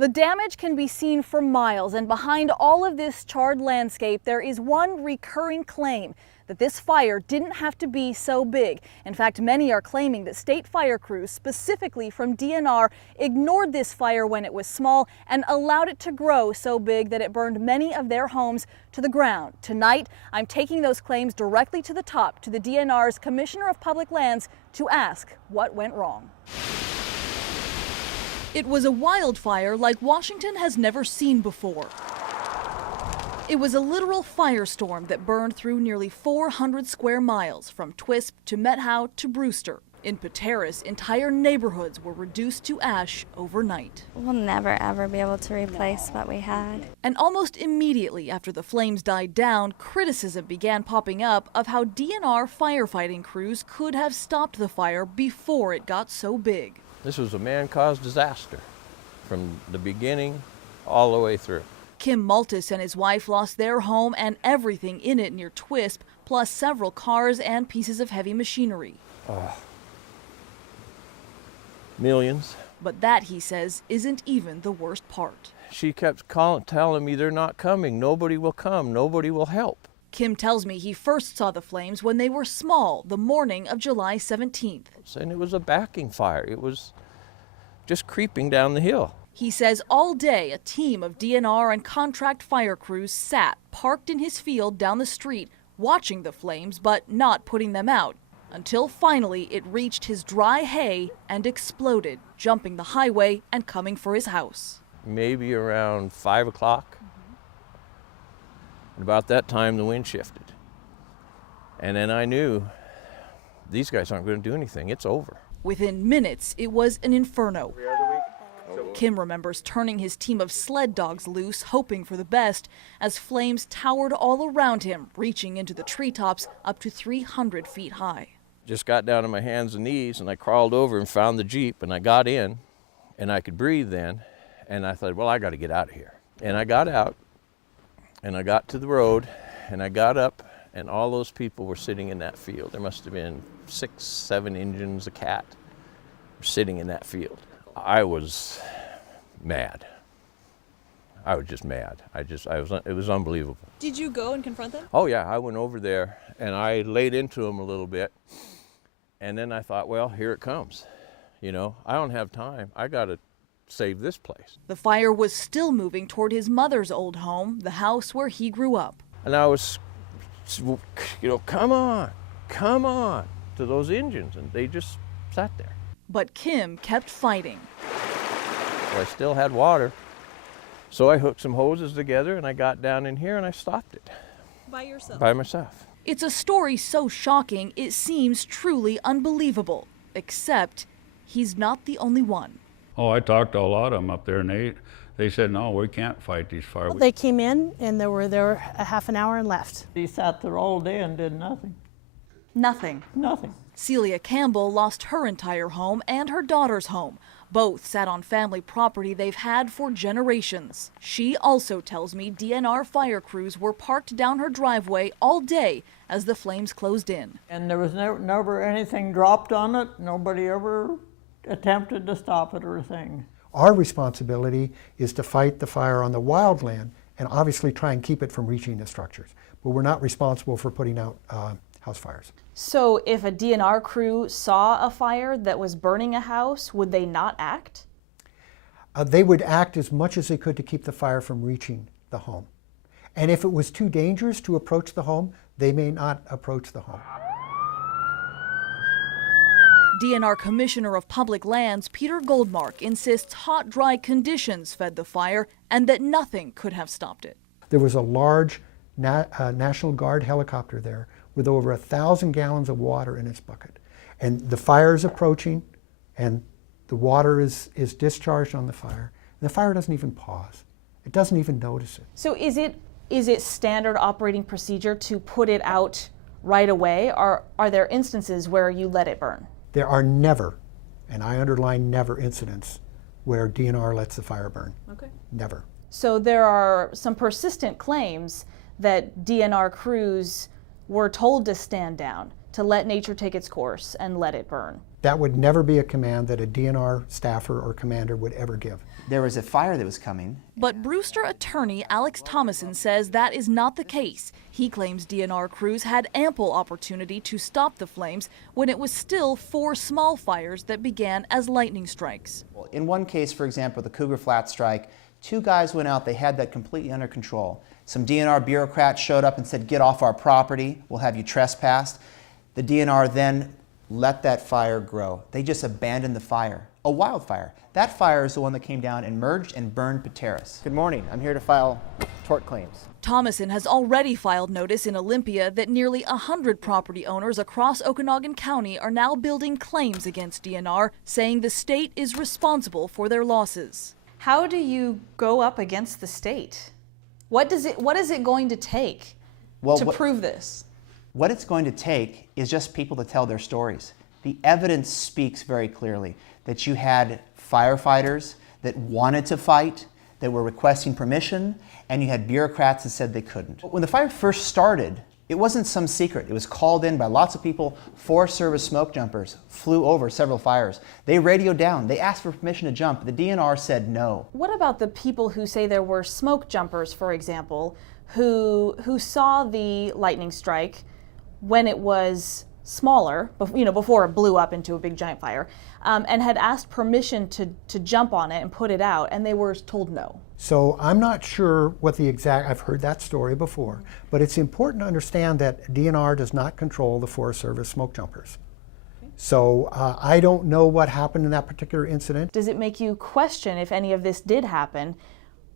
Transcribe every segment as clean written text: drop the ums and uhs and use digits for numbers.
The damage can be seen for miles, and behind all of this charred landscape, there is one recurring claim that this fire didn't have to be so big. In fact, many are claiming that state fire crews, specifically from DNR, ignored this fire when it was small and allowed it to grow so big that it burned many of their homes to the ground. Tonight, I'm taking those claims directly to the top, to the DNR's Commissioner of Public Lands, to ask what went wrong. It was a wildfire like Washington has never seen before. It was a literal firestorm that burned through nearly 400 square miles, from Twisp to Methow to Brewster. In Pateros, entire neighborhoods were reduced to ash overnight. We'll never ever be able to replace what we had. And almost immediately after the flames died down, criticism began popping up of how DNR firefighting crews could have stopped the fire before it got so big. This was a man-caused disaster from the beginning all the way through. Kim Maltus and his wife lost their home and everything in it near Twisp, plus several cars and pieces of heavy machinery. Millions. But that, he says, isn't even the worst part. She kept telling me they're not coming, nobody will come, nobody will help. Kim tells me he first saw the flames when they were small, the morning of July 17th. And it was a backing fire. It was just creeping down the hill. He says all day a team of DNR and contract fire crews sat parked in his field down the street, watching the flames but not putting them out, until finally it reached his dry hay and exploded, jumping the highway and coming for his house. Maybe around 5 o'clock. About that time, the wind shifted. And then I knew these guys aren't going to do anything. It's over. Within minutes, it was an inferno. Kim remembers turning his team of sled dogs loose, hoping for the best, as flames towered all around him, reaching into the treetops up to 300 feet high. Just got down on my hands and knees, and I crawled over and found the Jeep, and I got in, and I could breathe then. And I thought, well, I got to get out of here. And I got out. And I got to the road, and I got up, and all those people were sitting in that field. There must have been 6, 7 engines, a cat, were sitting in that field. I was mad. I was just mad. It was unbelievable. Did you go and confront them? Oh yeah, I went over there, and I laid into them a little bit, and then I thought, well, here it comes. You know, I don't have time. I got to save this place. The fire was still moving toward his mother's old home, the house where he grew up. And I was, come on, to those engines, and they just sat there. But Kim kept fighting. Well, I still had water, so I hooked some hoses together, and I got down in here, and I stopped it. By yourself? By myself. It's a story so shocking, it seems truly unbelievable. Except, he's not the only one. Oh, I talked to a lot of them up there, and they said, no, we can't fight these fires. Well, they came in, and they were there a half an hour and left. He sat there all day and did nothing. Nothing? Nothing. Celia Campbell lost her entire home and her daughter's home. Both sat on family property they've had for generations. She also tells me DNR fire crews were parked down her driveway all day as the flames closed in. And there was never anything dropped on it. Nobody ever attempted to stop it or a thing. Our responsibility is to fight the fire on the wildland and obviously try and keep it from reaching the structures. But we're not responsible for putting out house fires. So if a DNR crew saw a fire that was burning a house, would they not act? They would act as much as they could to keep the fire from reaching the home. And if it was too dangerous to approach the home, they may not approach the home. DNR Commissioner of Public Lands Peter Goldmark insists hot, dry conditions fed the fire and that nothing could have stopped it. There was a large National Guard helicopter there with over 1,000 gallons of water in its bucket. And the fire is approaching, and the water is discharged on the fire. And the fire doesn't even pause. It doesn't even notice it. So is it standard operating procedure to put it out right away, or are there instances where you let it burn? There are never, and I underline never, incidents where DNR lets the fire burn. Okay. Never. So there are some persistent claims that DNR crews were told to stand down, to let nature take its course and let it burn. That would never be a command that a DNR staffer or commander would ever give. There was a fire that was coming. But Brewster attorney Alex Thomason says that is not the case. He claims DNR crews had ample opportunity to stop the flames when it was still 4 small fires that began as lightning strikes. In one case, for example, the Cougar Flat strike, 2 guys went out, they had that completely under control. Some DNR bureaucrats showed up and said, "Get off our property, we'll have you trespassed." The DNR then let that fire grow. They just abandoned the fire, a wildfire. That fire is the one that came down and merged and burned Pateros. Good morning, I'm here to file tort claims. Thomason has already filed notice in Olympia that nearly 100 property owners across Okanogan County are now building claims against DNR, saying the state is responsible for their losses. How do you go up against the state? What is it going to take to prove this? What it's going to take is just people to tell their stories. The evidence speaks very clearly that you had firefighters that wanted to fight, that were requesting permission, and you had bureaucrats that said they couldn't. When the fire first started, it wasn't some secret. It was called in by lots of people. Forest Service smoke jumpers flew over several fires. They radioed down. They asked for permission to jump. The DNR said no. What about the people who say there were smoke jumpers, for example, who saw the lightning strike when it was smaller, before it blew up into a big giant fire, and had asked permission to jump on it and put it out, and they were told no? So I'm not sure what the exact, I've heard that story before, but it's important to understand that DNR does not control the Forest Service smoke jumpers. So I don't know what happened in that particular incident. Does it make you question if any of this did happen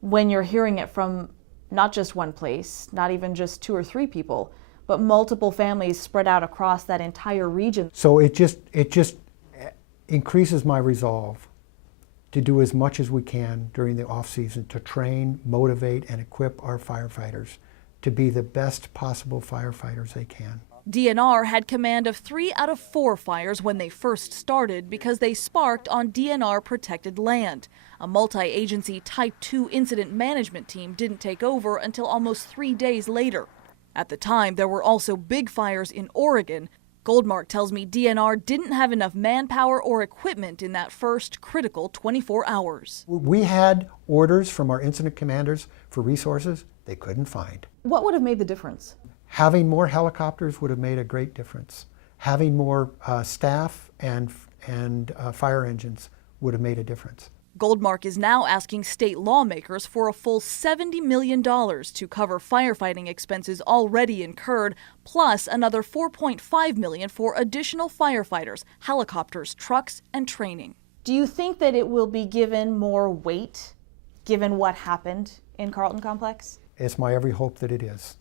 when you're hearing it from not just one place, not even just 2 or 3 people, but multiple families spread out across that entire region? So it just increases my resolve to do as much as we can during the off-season to train, motivate, and equip our firefighters to be the best possible firefighters they can. DNR had command of 3 out of 4 fires when they first started because they sparked on DNR protected land. A multi-agency Type 2 incident management team didn't take over until almost 3 days later. At the time, there were also big fires in Oregon. Goldmark tells me DNR didn't have enough manpower or equipment in that first critical 24 hours. We had orders from our incident commanders for resources they couldn't find. What would have made the difference? Having more helicopters would have made a great difference. Having more staff and fire engines would have made a difference. Goldmark is now asking state lawmakers for a full $70 million to cover firefighting expenses already incurred, plus another $4.5 million for additional firefighters, helicopters, trucks, and training. Do you think that it will be given more weight, given what happened in Carlton Complex? It's my every hope that it is,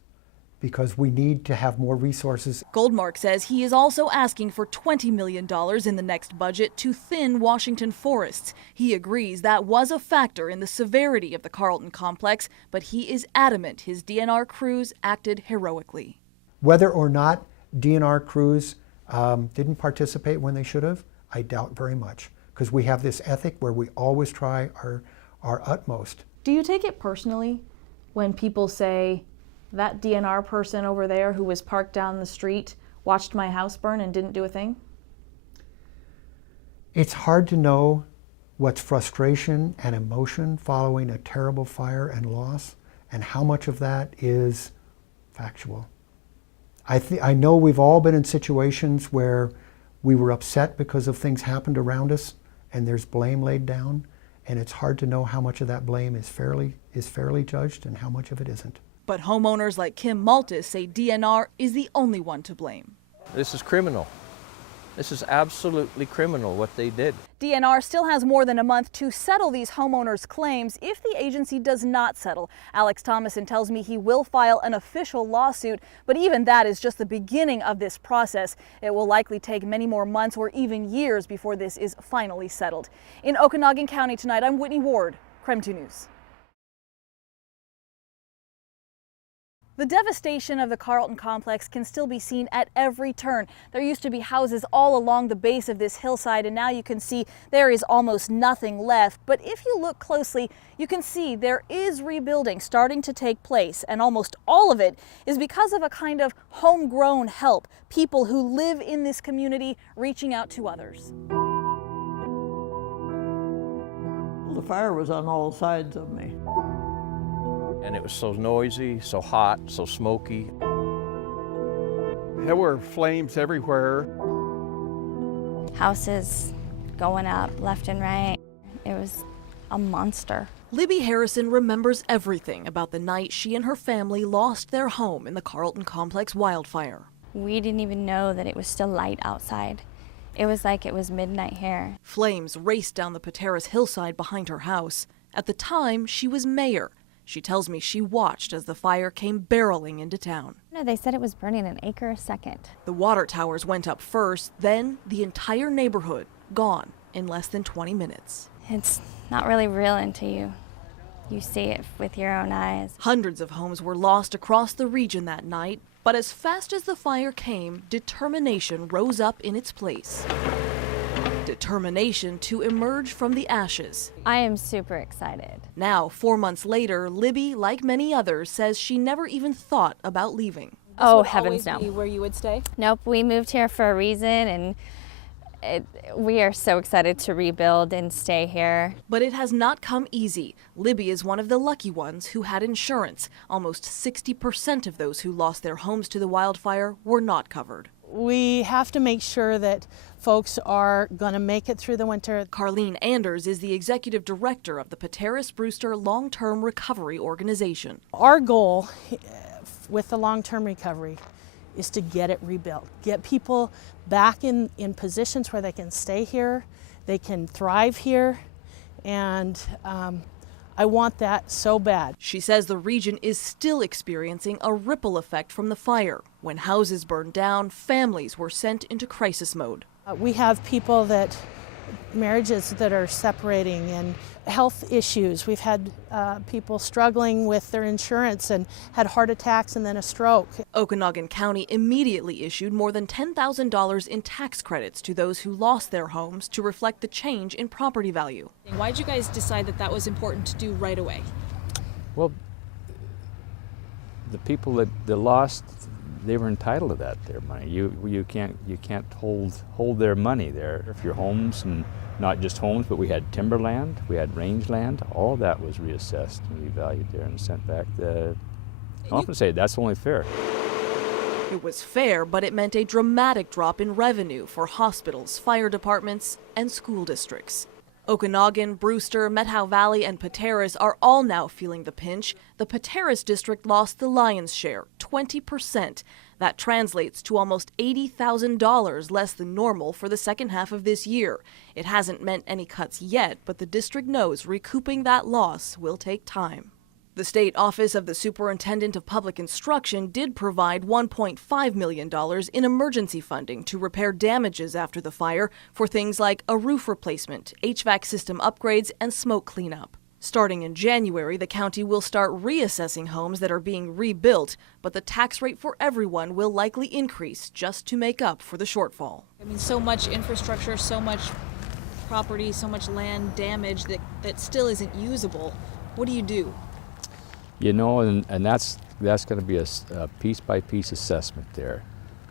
because we need to have more resources. Goldmark says he is also asking for $20 million in the next budget to thin Washington forests. He agrees that was a factor in the severity of the Carlton Complex, but he is adamant his DNR crews acted heroically. Whether or not DNR crews didn't participate when they should have, I doubt very much, because we have this ethic where we always try our utmost. Do you take it personally when people say, that DNR person over there who was parked down the street watched my house burn and didn't do a thing? It's hard to know what's frustration and emotion following a terrible fire and loss, and how much of that is factual. I know we've all been in situations where we were upset because of things happened around us and there's blame laid down, and it's hard to know how much of that blame is fairly judged and how much of it isn't. But homeowners like Kim Maltis say DNR is the only one to blame. This is criminal. This is absolutely criminal what they did. DNR still has more than a month to settle these homeowners' claims if the agency does not settle. Alex Thomason tells me he will file an official lawsuit, but even that is just the beginning of this process. It will likely take many more months or even years before this is finally settled. In Okanogan County tonight, I'm Whitney Ward, KREM 2 News. The devastation of the Carlton Complex can still be seen at every turn. There used to be houses all along the base of this hillside, and now you can see there is almost nothing left. But if you look closely, you can see there is rebuilding starting to take place, and almost all of it is because of a kind of homegrown help, people who live in this community reaching out to others. The fire was on all sides of me. And it was so noisy, so hot, so smoky. There were flames everywhere. Houses going up left and right. It was a monster. Libby Harrison remembers everything about the night she and her family lost their home in the Carlton Complex wildfire. We didn't even know that it was still light outside. It was like it was midnight here. Flames raced down the Pateras hillside behind her house. At the time, she was mayor. She tells me she watched as the fire came barreling into town. No, they said it was burning an acre a second. The water towers went up first, then the entire neighborhood gone in less than 20 minutes. It's not really real until you see it with your own eyes. Hundreds of homes were lost across the region that night, but as fast as the fire came, determination rose up in its place. Determination to emerge from the ashes. I am super excited. Now, 4 months later, Libby, like many others, says she never even thought about leaving. Oh, heavens no. Where you would stay? Nope, we moved here for a reason, and we are so excited to rebuild and stay here. But it has not come easy. Libby is one of the lucky ones who had insurance. Almost 60% of those who lost their homes to the wildfire were not covered. We have to make sure that folks are going to make it through the winter. Carlene Anders is the executive director of the Pateras-Brewster Long-Term Recovery Organization. Our goal with the long-term recovery is to get it rebuilt, get people back in positions where they can stay here, they can thrive here, and I want that so bad. She says the region is still experiencing a ripple effect from the fire. When houses burned down, families were sent into crisis mode. We have people marriages that are separating and health issues. We've had people struggling with their insurance and had heart attacks and then a stroke. Okanogan County immediately issued more than $10,000 in tax credits to those who lost their homes to reflect the change in property value. Why did you guys decide that was important to do right away? Well, the people that lost, they were entitled to their money. You can't hold their money there. If your homes, and not just homes, but we had timberland, we had rangeland, all that was reassessed and revalued there and sent back. I often say that's only fair. It was fair, but it meant a dramatic drop in revenue for hospitals, fire departments, and school districts. Okanogan, Brewster, Methow Valley, and Pateras are all now feeling the pinch. The Pateras district lost the lion's share, 20%. That translates to almost $80,000 less than normal for the second half of this year. It hasn't meant any cuts yet, but the district knows recouping that loss will take time. The State Office of the Superintendent of Public Instruction did provide $1.5 million in emergency funding to repair damages after the fire for things like a roof replacement, HVAC system upgrades, and smoke cleanup. Starting in January, the county will start reassessing homes that are being rebuilt, but the tax rate for everyone will likely increase just to make up for the shortfall. I mean, so much infrastructure, so much property, so much land damage that still isn't usable. What do you do? You know, and that's going to be a piece-by-piece assessment there.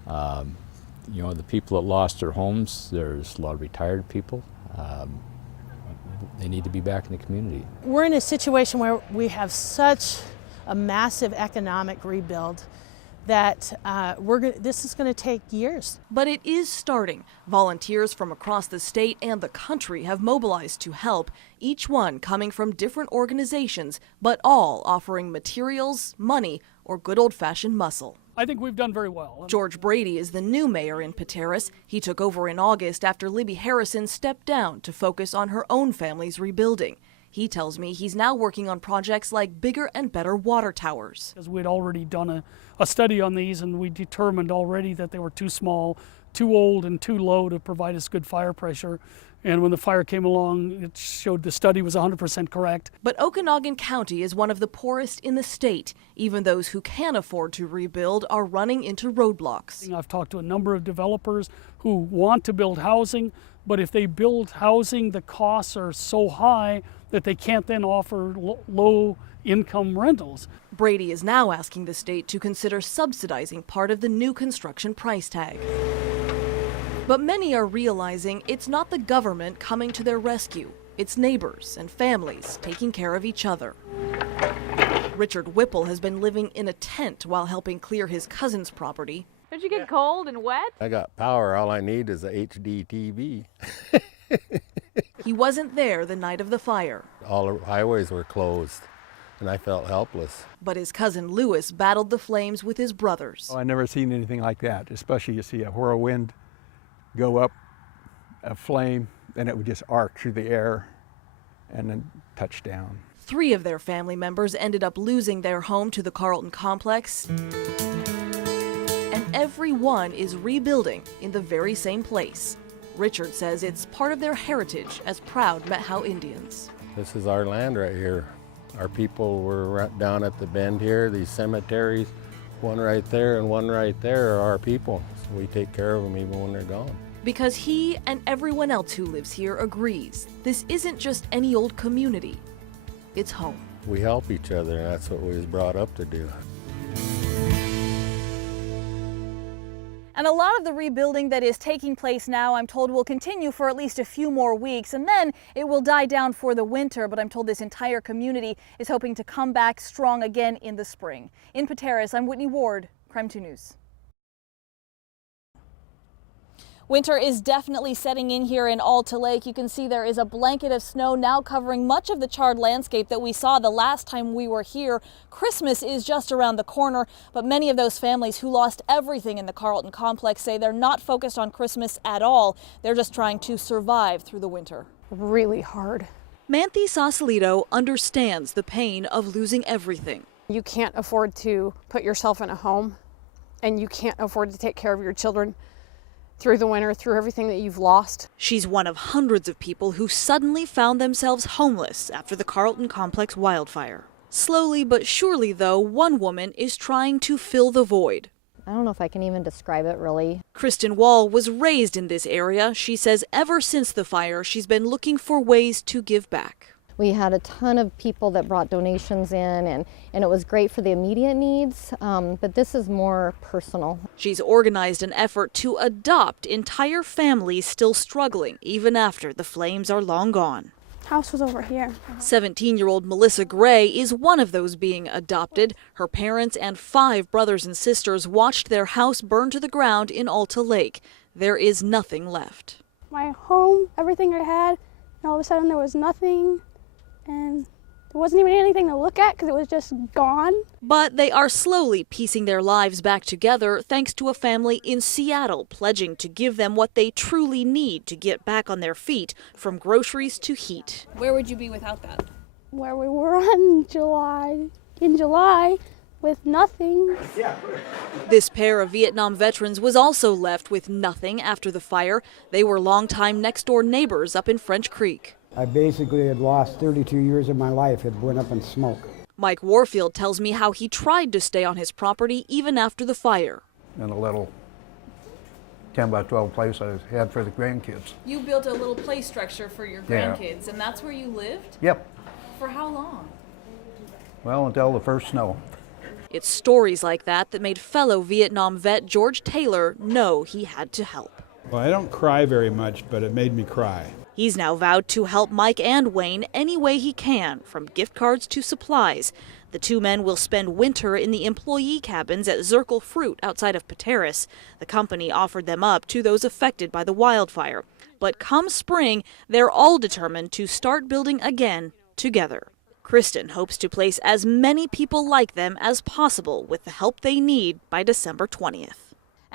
You know, the people that lost their homes, there's a lot of retired people. They need to be back in the community. We're in a situation where we have such a massive economic rebuild that this is going to take years. But it is starting. Volunteers from across the state and the country have mobilized to help, each one coming from different organizations, but all offering materials, money, or good old-fashioned muscle. I think we've done very well. George Brady is the new mayor in Pateras. He took over in August after Libby Harrison stepped down to focus on her own family's rebuilding. He tells me he's now working on projects like bigger and better water towers. Because we'd already done a study on these, and we determined already that they were too small, too old, and too low to provide us good fire pressure. And when the fire came along, it showed the study was 100% correct. But Okanagan County is one of the poorest in the state. Even those who can afford to rebuild are running into roadblocks. I've talked to a number of developers who want to build housing, but if they build housing, the costs are so high that they can't then offer low income rentals. Brady is now asking the state to consider subsidizing part of the new construction price tag. But many are realizing it's not the government coming to their rescue. It's neighbors and families taking care of each other. Richard Whipple has been living in a tent while helping clear his cousin's property. Did you get cold and wet? I got power. All I need is a HD TV. He wasn't there the night of the fire. All the highways were closed, and I felt helpless. But his cousin Lewis battled the flames with his brothers. Oh, I've never seen anything like that, especially you see a whirlwind go up, a flame, and it would just arc through the air and then touch down. 3 of their family members ended up losing their home to the Carlton Complex. And everyone is rebuilding in the very same place. Richard says it's part of their heritage as proud Methow Indians. This is our land right here. Our people were right down at the bend here. These cemeteries, one right there and one right there, are our people. So we take care of them even when they're gone. Because he and everyone else who lives here agrees this isn't just any old community, it's home. We help each other, and that's what we was brought up to do. And a lot of the rebuilding that is taking place now, I'm told, will continue for at least a few more weeks, and then it will die down for the winter. But I'm told this entire community is hoping to come back strong again in the spring. In Pateros, I'm Whitney Ward, Crime 2 News. Winter is definitely setting in here in Alta Lake. You can see there is a blanket of snow now covering much of the charred landscape that we saw the last time we were here. Christmas is just around the corner, but many of those families who lost everything in the Carlton Complex say they're not focused on Christmas at all. They're just trying to survive through the winter. Really hard. Manthe Sausalito understands the pain of losing everything. You can't afford to put yourself in a home, and you can't afford to take care of your children through the winter, through everything that you've lost. She's one of hundreds of people who suddenly found themselves homeless after the Carlton Complex wildfire. Slowly but surely, though, one woman is trying to fill the void. I don't know if I can even describe it, really. Kristen Wall was raised in this area. She says ever since the fire, she's been looking for ways to give back. We had a ton of people that brought donations in, and it was great for the immediate needs, but this is more personal. She's organized an effort to adopt entire families still struggling, even after the flames are long gone. House was over here. 17-year-old Melissa Gray is one of those being adopted. Her parents and 5 brothers and sisters watched their house burn to the ground in Alta Lake. There is nothing left. My home, everything I had, and all of a sudden there was nothing. And there wasn't even anything to look at because it was just gone. But they are slowly piecing their lives back together thanks to a family in Seattle pledging to give them what they truly need to get back on their feet, from groceries to heat. Where would you be without that? Where we were in July with nothing. This pair of Vietnam veterans was also left with nothing after the fire. They were longtime next-door neighbors up in French Creek. I basically had lost 32 years of my life. It went up in smoke. Mike Warfield tells me how he tried to stay on his property even after the fire. In a little 10 by 12 place I had for the grandkids. You built a little play structure for your grandkids, and that's where you lived? Yep. For how long? Well, until the first snow. It's stories like that that made fellow Vietnam vet George Taylor know he had to help. Well, I don't cry very much, but it made me cry. He's now vowed to help Mike and Wayne any way he can, from gift cards to supplies. The 2 men will spend winter in the employee cabins at Zirkle Fruit outside of Pateros. The company offered them up to those affected by the wildfire. But come spring, they're all determined to start building again together. Kristen hopes to place as many people like them as possible with the help they need by December 20th.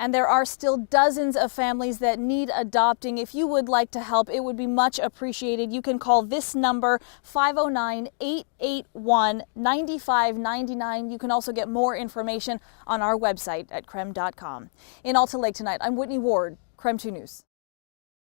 And there are still dozens of families that need adopting. If you would like to help, it would be much appreciated. You can call this number, 509-881-9599. You can also get more information on our website at creme.com. In Alta Lake tonight, I'm Whitney Ward, Creme 2 News.